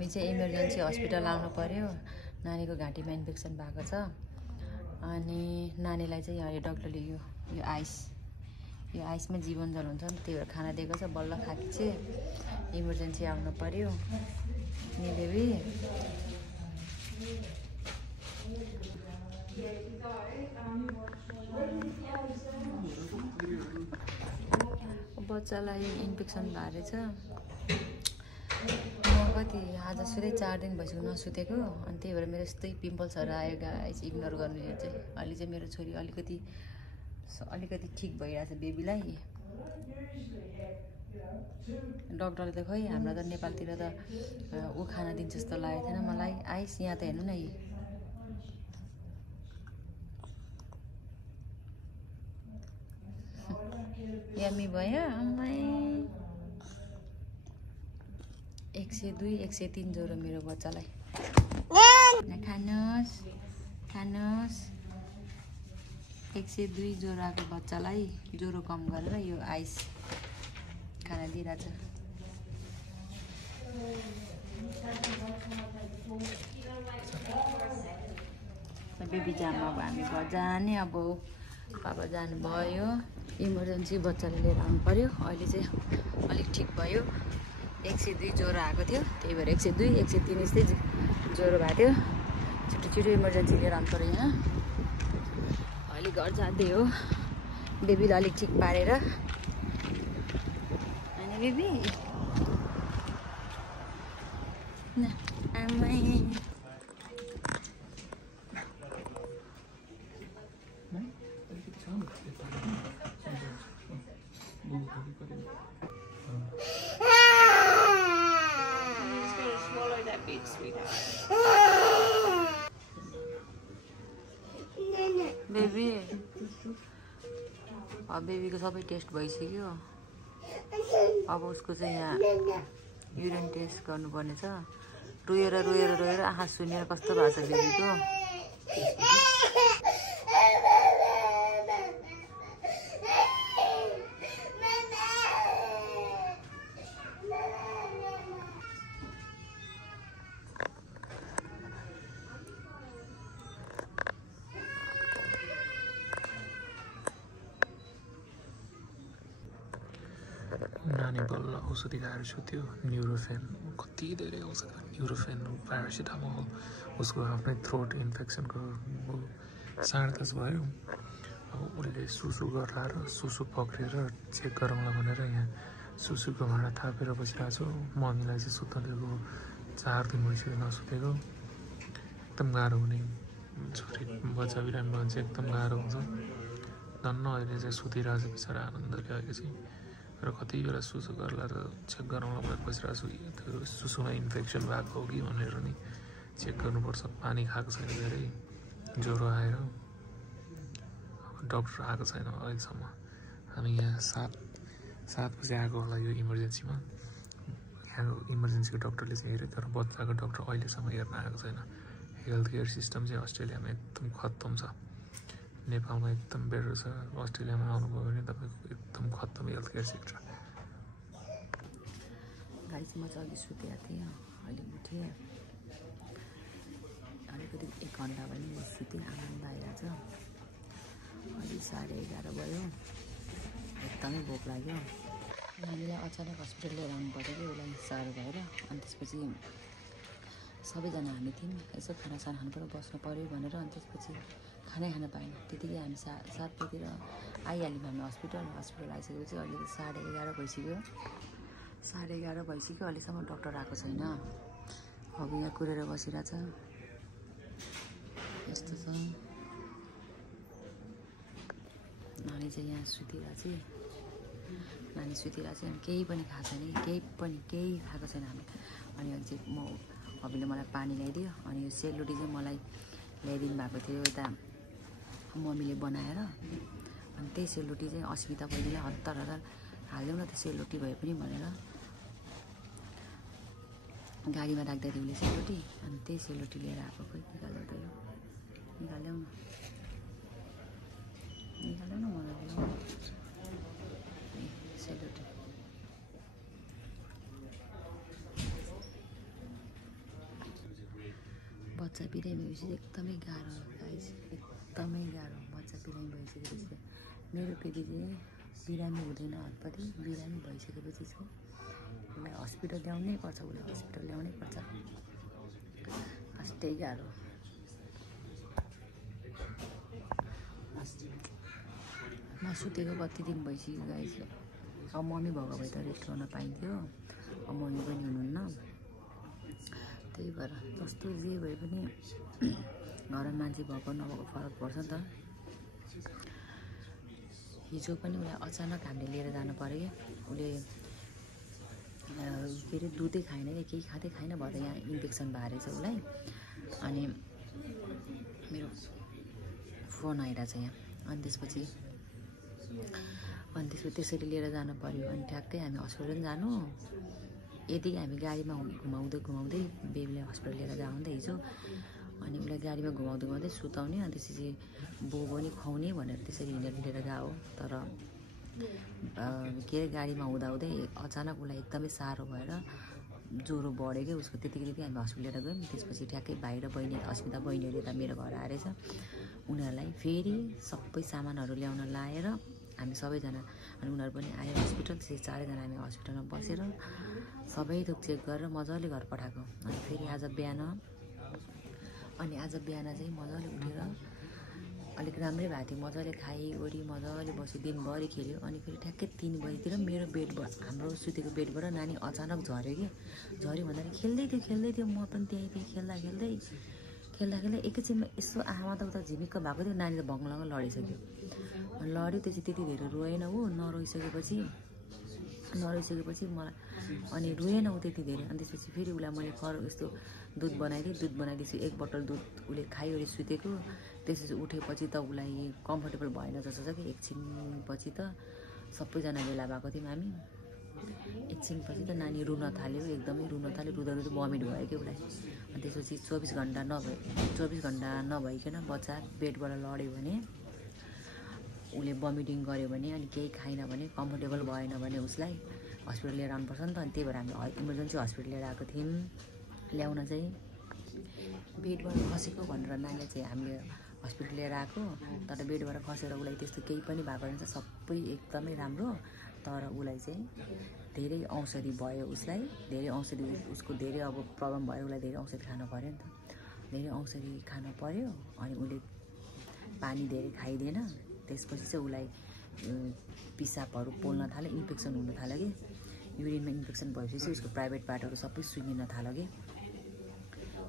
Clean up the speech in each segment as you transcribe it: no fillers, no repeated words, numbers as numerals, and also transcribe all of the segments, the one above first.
हामी चाहिँ emergency hospital आउनु पर्यो। नानीको घाँटीमा इन्फेक्सन भएको छ अनि नानीलाई चाहिँ यहाँ डाक्टरले यो आइसमा जीवन जल हुन्छ नि, त्यही भएर खाना दिएको छ। बल्ल खाकी चाहिँ इमर्जेन्सी आउनु पर्यो। नि बेबी बच्चालाई इन्फेक्सन भएछ। म कति आज सुत्दै 4 दिन भइसक्यो नसुतेको, अनि त्यही भएर मेरो यस्तै पिम्पल्सहरू आयो गाइस। इग्नोर गर्नु यो चाहिँ। अहिले चाहिँ मेरो छोरी अलिकति ठिक भइरहेछ बेबीलाई। डक्टरले त खोइ हाम्रो त नेपालतिर त ऊ खाना दिन्छ जस्तो लागेको थिएन मलाई। आइस यहाँ त हेर्नु न, यम्मी भयो। 102 103 ज्वरो मेरो बच्चालाई। खानुहोस् 102 ज्वरो आएको बच्चालाई ज्वरो कम गरेर यो आइस खाना दिइरहेछ। बेबी जामा अब हामी घर जाने। अब पापा जानुभयो। इमर्जेन्सी बच्चाले लिएर आउनु पर्यो। अहिले चाहिँ अलिक ठिक भयो। 102 ज्वरो आएको थियो, त्यही भएर 102 103 यस्तै ज्वरो भएको थियो। छिटो इमर्जेन्सी लिएर आउनु पर्यो यहाँ। अहिले घर जाँदै हो बेबीलाई अलिक ठिक पारेर। अनि बेबी आमै बेबीको सबै टेस्ट भइसक्यो। अब उसको चाहिँ यहाँ युरिन टेस्ट गर्नुपर्ने छ। रोएर आँखा सुनेर कस्तो भएको छ बेबीको। नानी बल्ल औषधि खाएर सुत्यो। न्युरोफेन कति धेरै औषधि, न्युरोफेन, प्यारासिटामोल। उसको आफ्नै थ्रोट इन्फेक्सनको 10:30 भयो। अब उसले सुसु गर्ला र सुसु पक्रिएर चेक गरौँला भनेर यहाँ सुसुको भाँडा थापेर बसिरहेको छु। मम्मीलाई चाहिँ सुत्न दिएको 4 दिन भइसक्यो नसुतेको। एकदम गाह्रो हुने छोरी बच्चा बिरामीमा चाहिँ एकदम गाह्रो हुन्छ। धन्न अहिले चाहिँ सुतिरहेको छ बिचरा आनन्दले। अहिले चाहिँ र कति बेला सुसु गर्ला र चेक गराउन भनेर बसिरहेको छु। त्यो सुसुमा इन्फेक्सन भएको हो कि भनेर नि चेक गर्नुपर्छ। पानी खाएको छैन, धेरै ज्वरो आएर डक्टर आएको छैन अहिलेसम्म। हामी यहाँ 7 बजी आएको होला यो इमर्जेन्सीमा। यहाँ इमर्जेन्सीको डक्टरले चाहिँ हेऱ्यो, तर बच्चाको डक्टर अहिलेसम्म हेर्न आएको छैन। हेल्थ केयर सिस्टम चाहिँ अस्ट्रेलियामा एकदम खत्तम छ। नेपालमा एकदम बेटर छ। अस्ट्रेलियामा आउनुभयो भने तपाईँको एकदम खत्तम हेल्थ केयर सेक्टर। गाइस म चाहिँ अघि सुतेको थिएँ, अहिले उठेँ। अलिकति 1 घन्टा भयो नि सुतेँ। आनन्द आइरहेछ। अहिले 11:30 भयो। एकदमै भोक लाग्यो। नानीलाई अचानक हस्पिटल लिएर आउनु पऱ्यो कि उसलाई साह्रो भएर। अनि त्यसपछि सबैजना हामी थियौँ। यसो खानासाना खानु पऱ्यो, बस्नु पऱ्यो भनेर। अनि त्यसपछि खानै खान पाएन। त्यतिकै हामी 7 बजीतिर आइहाल्यौँ हामी हस्पिटल आइसकेपछि। अहिले 11:30 भइसक्यो। 11:30 भइसक्यो, अहिलेसम्म डक्टर आएको छैन। अब यहाँ कुरेर बसिरहेछ। यस्तो छ। नानी चाहिँ यहाँ सुतिरहेछ। अनि केही पनि खाएको छैन, केही खाएको छैन हामी। अनि चाहिँ हबीले मलाई पानी ल्याइदियो। अनि यो सेलरोटी चाहिँ मलाई ल्याइदिनु भएको थियो यता मम्मीले बनाएर। अनि त्यही सेलरोटी चाहिँ अस्मिता बहिनीलाई हतार हालिदेऊ न त्यो सेलरोटी भए पनि भनेर गाडीमा राख्दै थियो उसले सेलरोटी। अनि त्यही सेलरोटी लिएर आएको। खोइ निकाल्दैउ न मलाई सेलरोटी। बच्चा बिरामी भएपछि एकदमै गाह्रो गाइस, एकदमै गाह्रो बच्चा बिरामी भइसकेपछि। मेरो फेरि चाहिँ बिरामी हुँदैन हतपति, बिरामी भइसकेपछि चाहिँ उसलाई हस्पिटल ल्याउनै पर्छ, उसलाई हस्पिटल ल्याउनै पर्छ। फर्स्टै गाह्रो। नसुतेको कति दिन भइसक्यो गाइस। अब मम्मी भएको भए त रेस्ट गर्न पाइन्थ्यो, अब मम्मी पनि हुनुहुन्न, त्यही भएर जस्तो जे भए पनि घरमा मान्छे भएको नभएको फरक पर्छ नि त। हिजो पनि उसलाई अचानक हामीले लिएर जानु पऱ्यो क्या, उसले के अरे दुधै खाएन क्या, केही खाँदै खाएन भएर यहाँ इन्फेक्सन भएर छ उसलाई। अनि मेरो फोन आइरहेछ यहाँ, अनि त्यसपछि त्यसरी लिएर जानु पऱ्यो। अनि ठ्याक्कै हामी हस्पिटल जानु, यदि हामी गाडीमा घुमाउँदै बेबीलाई हस्पिटल लिएर जाउँ नि त हिजो। अनि उसलाई गाडीमा घुमाउँदै सुताउने, अनि त्यसपछि बोबो पनि खुवाउने भनेर त्यसरी हिँडेर लिएर गयो। तर के अरे गाडीमा हुँदाहुँदै अचानक उसलाई एकदमै साह्रो भएर ज्वरो बढ्यो क्या उसको। त्यतिकै हामी हस्पिटल लिएर गयौँ। त्यसपछि ठ्याक्कै भाइ र बहिनी, अस्मिता बहिनीहरू यता मेरो घर आएछ, उनीहरूलाई फेरि सबै सामानहरू ल्याउन लाएर हामी सबैजना, अनि उनीहरू पनि आयो हस्पिटल। त्यसरी चारैजना हामी हस्पिटलमा बसेर सबै थोक चेक गरेर मजाले घर पठाएको। अनि फेरि आज बिहान चाहिँ मजाले उठेर अलिक राम्रै भएको थियो, मजाले खाइवरी मजाले बस्यो, दिनभरि खेल्यो। अनि फेरि ठ्याक्कै 3 बजीतिर मेरो बेडबाट, हाम्रो सुतेको बेडबाट नानी अचानक झऱ्यो कि। झऱ्यो भन्दाखेरि खेल्दै थियो, म पनि त्यहीँ थिएँ। खेल्दा एकैछिनमा यसो आमा त उता झिमिक्क भएको थियो, नानी त भङ्गलङ्ग लडिसक्यो। लड्यो, त्यसपछि त्यति धेरै रोएन ऊ, नरोइसकेपछि मलाई अनि रोएन ऊ त्यति धेरै। अनि त्यसपछि फेरि उसलाई मैले यस्तो दुध बनाइदिएछु, 1 बोतल दुध उसले खाइवरी सुतेको। त्यसपछि उठेपछि त उसलाई कम्फर्टेबल भएन जस्तो छ कि। एकछिनपछि त सबैजना भेला भएको थियौँ हामी। एकछिनपछि त नानी रुन थाल्यो, एकदमै रुन थाल्यो, रुँदा भमिट भयो कि उसलाई। अनि त्यसपछि 24 घन्टा नभइकन बच्चा बेडबाट लड्यो भने, उसले भमिटिङ गर्यो भने, अनि केही खाएन भने, कम्फर्टेबल भएन भने उसलाई हस्पिटल लिएर आउनुपर्छ नि त। अनि त्यही भएर हामी इमर्जेन्सी हस्पिटल लिएर आएको थियौँ। ल्याउन चाहिँ बेडबाट खसेको भनेर नानीलाई चाहिँ हामीले हस्पिटल लिएर आएको। तर बेडबाट खसेर उसलाई त्यस्तो केही पनि भएको रहेछ, सबै एकदमै राम्रो। तर उसलाई चाहिँ धेरै औषधि भयो, उसलाई धेरै औषधि, उसको धेरै अब प्रब्लम भयो, उसलाई धेरै औषधि खानु पऱ्यो नि त। धेरै औषधि खानु पऱ्यो। अनि उसले पानी धेरै खाइदिएन। त्यसपछि चाहिँ उसलाई पिसाबहरू पोल्न थाल्यो, इन्फेक्सन हुन थाल्यो कि। युरिनमा इन्फेक्सन भएपछि उसको प्राइभेट पार्टहरू सबै सुँघिन थाल्यो कि।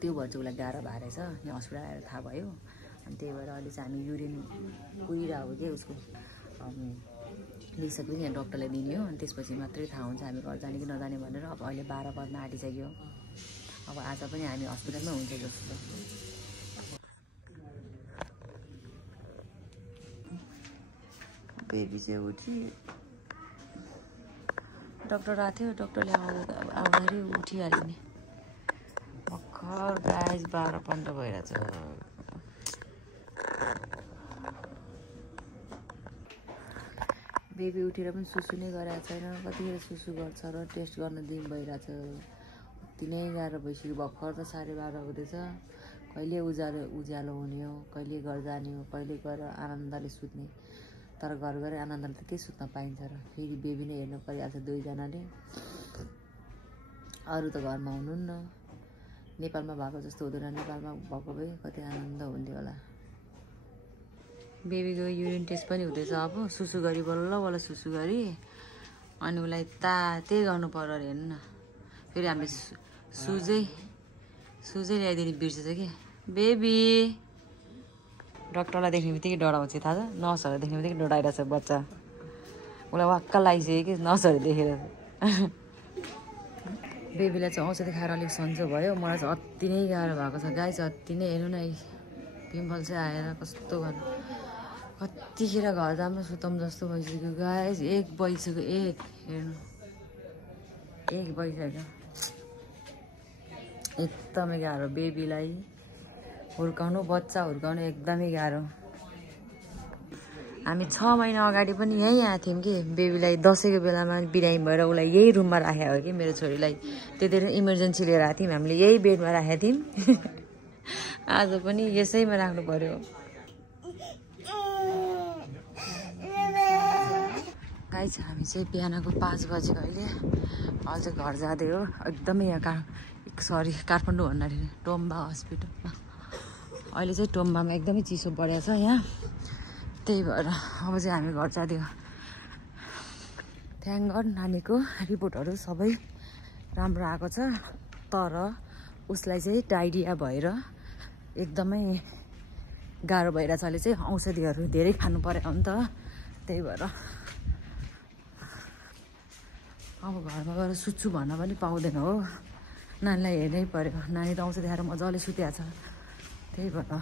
त्यो भएर चाहिँ उसलाई गाह्रो भएर रहेछ, यहाँ हस्पिटल आएर थाहा भयो। अनि त्यही भएर अहिले चाहिँ हामी युरिन कुहिरहेको कि उसको लिइसकेपछि यहाँ डक्टरलाई दिने हो। अनि त्यसपछि मात्रै थाहा हुन्छ हामी घर जाने कि नजाने भनेर। अब अहिले 12 बज्न आँटिसक्यो। अब आज पनि हामी हस्पिटलमै हुन्छ जस्तो। बेबी चाहिँ उठी, डक्टर आएको थियो, डक्टरले आउँदाखेरि उठिहाल्यो नि भर्खर। गाइस 12:15 भइरहेछ। बेबी उठेर पनि सुसु नै गरेको छैन, कतिखेर सुसु गर्छ र टेस्ट गर्न दिन भइरहेछ। अति नै गाह्रो भइसक्यो। भर्खर त 12:30 हुँदैछ। कहिले उज्यालो हुने हो, कहिले घर जाने हो, कहिले गएर आनन्दले सुत्ने। तर घर गएर आनन्दले त के सुत्न पाइन्छ र। फेरि बेबी नै हेर्नु परिहाल्छ 2जनाले, अरू त घरमा हुनुहुन्न। नेपालमा भएको जस्तो हुँदैन, नेपालमा भएको भए कति आनन्द हुन्थ्यो होला। बेबीको युरिन टेस्ट पनि हुँदैछ। अब सुसु गरी बल्ल सुसु गरी, अनि उसलाई तातै गर्नु पर्यो अरे। हेर्नु न, फेरि हामीले सुजै ल्याइदिने बिर्सेछ कि बेबी। डक्टरलाई देख्ने बित्तिकै डराउँछ, थाहा छ? नर्सहरू देख्ने बित्तिकै डराइरहेछ बच्चा। उसलाई वाक्क लागिसक्यो कि नर्सहरू देखेर। बेबीलाई चाहिँ औषधि खाएर अलिक सन्चो भयो। मलाई चाहिँ अति नै गाह्रो भएको छ गाइस, अति नै। हेर्नु न, पिम्पल चाहिँ आएर कस्तो गर्नु। कतिखेर घर जाम सुतौँ जस्तो भइसक्यो गाइस। 1 बजिसक्यो। हेर्नु 1 बजिसक्यो। एकदमै गाह्रो बेबीलाई हुर्काउनु, बच्चा हुर्काउनु एकदमै गाह्रो। हामी 6 महिना अगाडि पनि यहीँ आएको थियौँ कि। बेबीलाई दसैँको बेलामा बिरामी भएर उसलाई यही रुममा राखेको हो कि मेरो छोरीलाई। त्यतिखेर इमर्जेन्सी लिएर आएको थियौँ हामीले, यही बेडमा राखेको थियौँ। आज पनि यसैमा राख्नु पर्यो। गाइस हामी चाहिँ बिहानको 5 बजे अहिले अझै घर जाँदै हो। एकदमै यहाँ काठमाडौँ भन्दाखेरि टोम्बा हस्पिटलमा अहिले चाहिँ टोम्बामा एकदमै चिसो बढेको छ यहाँ, त्यही भएर अब चाहिँ हामी घर जाँदै हो। थ्याङ्क गड नानीको रिपोर्टहरू सबै राम्रो आएको छ, तर उसलाई चाहिँ डाइरिया भएर एकदमै गाह्रो भइरहेछ। अहिले चाहिँ औषधिहरू धेरै खानु पर्यो हो नि त, त्यही भएर अब घरमा गएर सुत्छु भन्न पनि पाउँदैन हो, नानीलाई हेर्नै पर्यो। नानी त औषधि खाएर मजाले सुतिया छ, त्यही भएर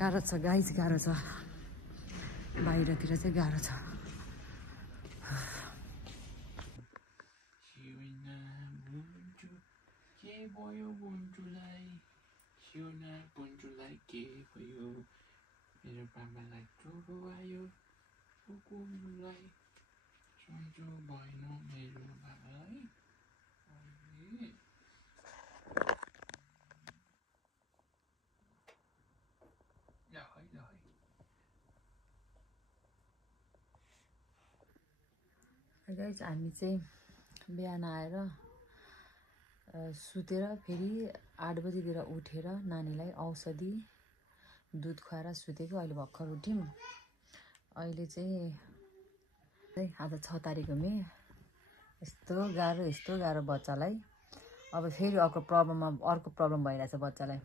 गाह्रो छ गाइस, गाह्रो छ। बाहिरतिर चाहिँ गाह्रो छ। गाइस हामी चाहिँ बिहान आएर सुतेर फेरि 8 बजीतिर उठेर नानीलाई औषधि दुध खुवाएर सुतेको। अहिले भर्खर उठ्यौँ। अहिले चाहिँ आज 6 तारिक हो मे। यस्तो गाह्रो बच्चालाई। अब फेरि अर्को प्रब्लम भइरहेछ बच्चालाई।